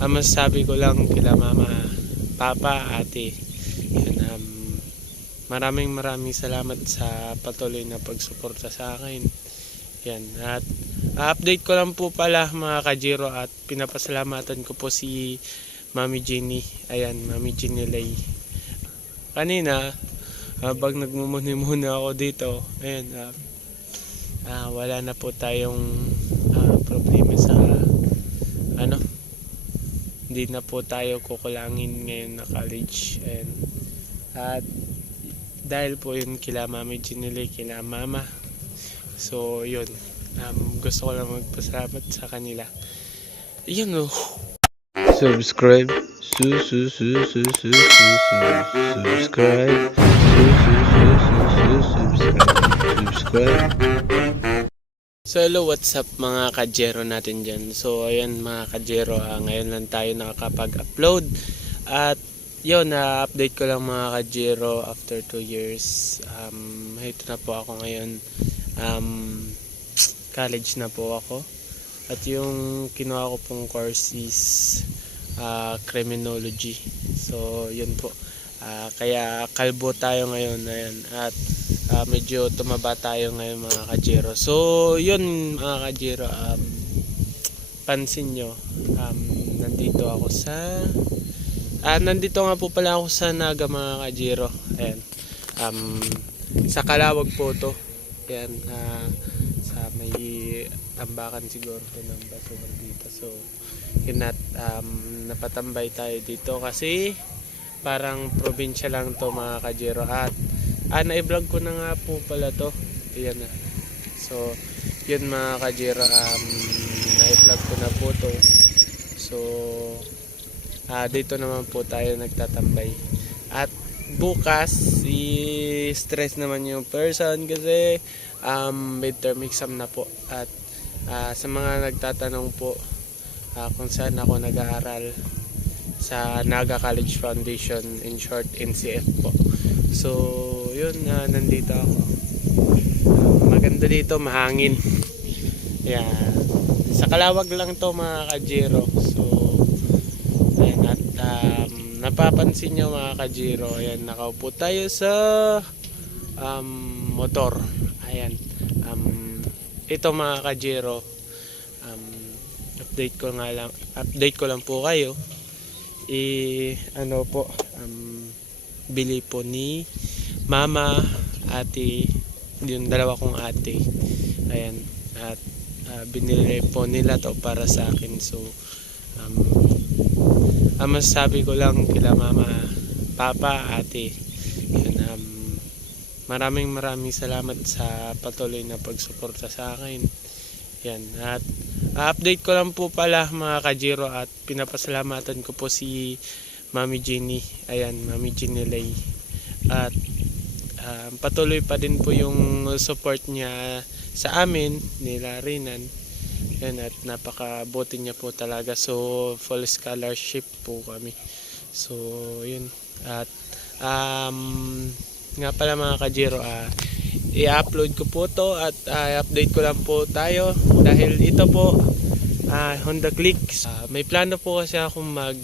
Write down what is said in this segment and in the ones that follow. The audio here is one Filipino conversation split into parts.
ang masasabi ko lang kila mama, papa, ate, yun, maraming salamat sa patuloy na pagsuporta sa akin. Yan, at update ko lang po pala mga kajiro, at pinapasalamatan ko po si Mami Jenny. Ayan, Mami Jenny Lay. Kanina, habang nagmumuni-muna ako dito, ayan, wala na po tayong problema sa hindi na po tayo kukulangin ngayon na college. Ayan. At dahil po yun kila Mami Ginile, kila mama, so yun, gusto ko lang magpasalamat sa kanila. Yun, subscribe, subscribe. So hello, what's up mga kajero natin dyan. So ayan mga kajero, ngayon lang tayo nakakapag-upload. At yun, update ko lang mga kajero after 2 years. Ito na po ako ngayon. College na po ako. At yung kinuha ko pong course is criminology. So yun po. Kaya kalbo tayo ngayon. Ayan. At medyo tumaba tayo ngayon mga kajero. So yun mga kajero, pansin nyo, nandito ako sa nandito nga po pala ako sa Naga mga kajero. Ayan, sa Kalawag po to. Ayan, sa may tambakan siguro to ng basura dito. So yun, at napatambay tayo dito kasi parang probinsya lang to mga kajero. At na-vlog ko na nga po pala to. Ayan na. So yun mga kajero, na-vlog ko na po to. So dito naman po tayo nagtatambay. At bukas i-stress naman yung person kasi midterm exam na po. At sa mga nagtatanong po kung saan ako nag-aaral, sa Naga College Foundation, in short NCF po. So yun, nandito ako. Maganda dito, mahangin. Yan, sa Kalawag lang to mga kajero. So ayan, at napapansin nyo mga kajero, ayan, nakaupo tayo sa motor. Ayan, ito mga kajero, update ko lang po kayo. Bili po ni mama, ate, yung dalawa kong ate. Ayan, at binili po nila to para sa akin. So ang masasabi ko lang kila mama, papa, ate, yun, maraming salamat sa patuloy na pagsuporta sa akin. Yan, at update ko lang po pala mga kajero, at pinapasalamatan ko po si Mami Jenny. Ayan, Mami Jenny Lay. At patuloy pa din po yung support niya sa amin, nila Rinan. Yan, at napakabuti niya po talaga. So full scholarship po kami. So yun, at nga pala mga kajero, i-upload ko po to, at i-update ko lang po tayo dahil ito po Honda Click. May plano po kasi akong mag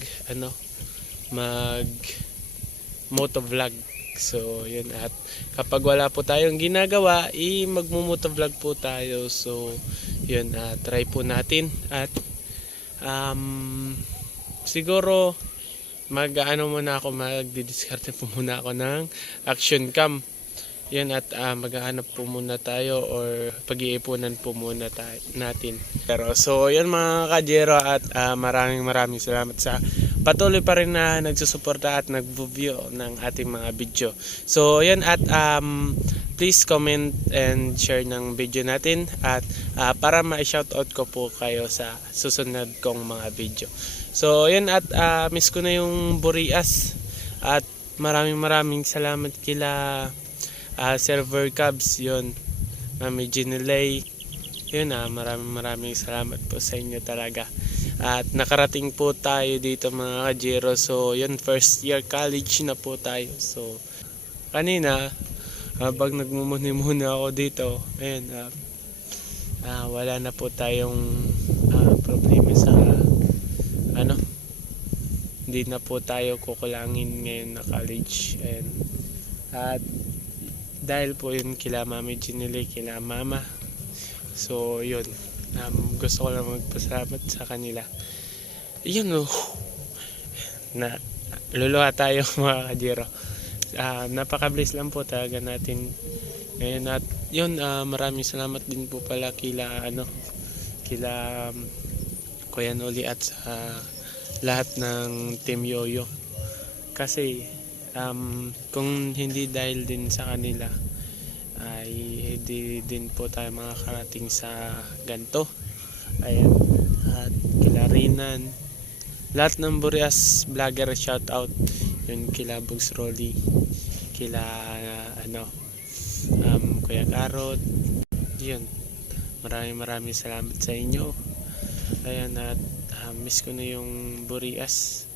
motovlog. So yun, at kapag wala po tayong ginagawa, magmo-motovlog po tayo. So yun, try po natin. At siguro magdi-discard po muna ako ng action cam. Yan, at maghahanap po muna tayo, or pag-iipunan po muna natin. Pero so yan mga kajero, at maraming salamat sa patuloy pa rin na nagsusuporta at nag-view ng ating mga video. So yan, at please comment and share ng video natin, at para ma-shoutout ko po kayo sa susunod kong mga video. So yan, at miss ko na yung Burias, at maraming salamat kila Server Cubs, yun, Mami Ginilay, yun, maraming salamat po sa inyo talaga. At nakarating po tayo dito mga kajero. So yun, first year college na po tayo. So kanina, habang nagmumuni-muna ako dito, ayan, wala na po tayong problema sa hindi na po tayo kukulangin ngayon na college. Ayan. At dahil po yun kila Mami Ginily, kila Mama. So yun, gusto ko lang magpasalamat sa kanila. Yun na luluha tayo mga kajiro. Napaka-bless lang po talaga natin ngayon. At yun, maraming salamat din po pala kila Kuya Noli at sa lahat ng Team Yoyo. Kasi kung hindi dahil din sa kanila ay hindi din po tayo makakarating sa ganto. Ayan. At kila Rinan, lahat ng Burias vlogger, shout out. Yun kila Bugs Rolly, kila Kuya Karot. Yun, maraming salamat sa inyo. Ayan, at miss ko na yung Burias.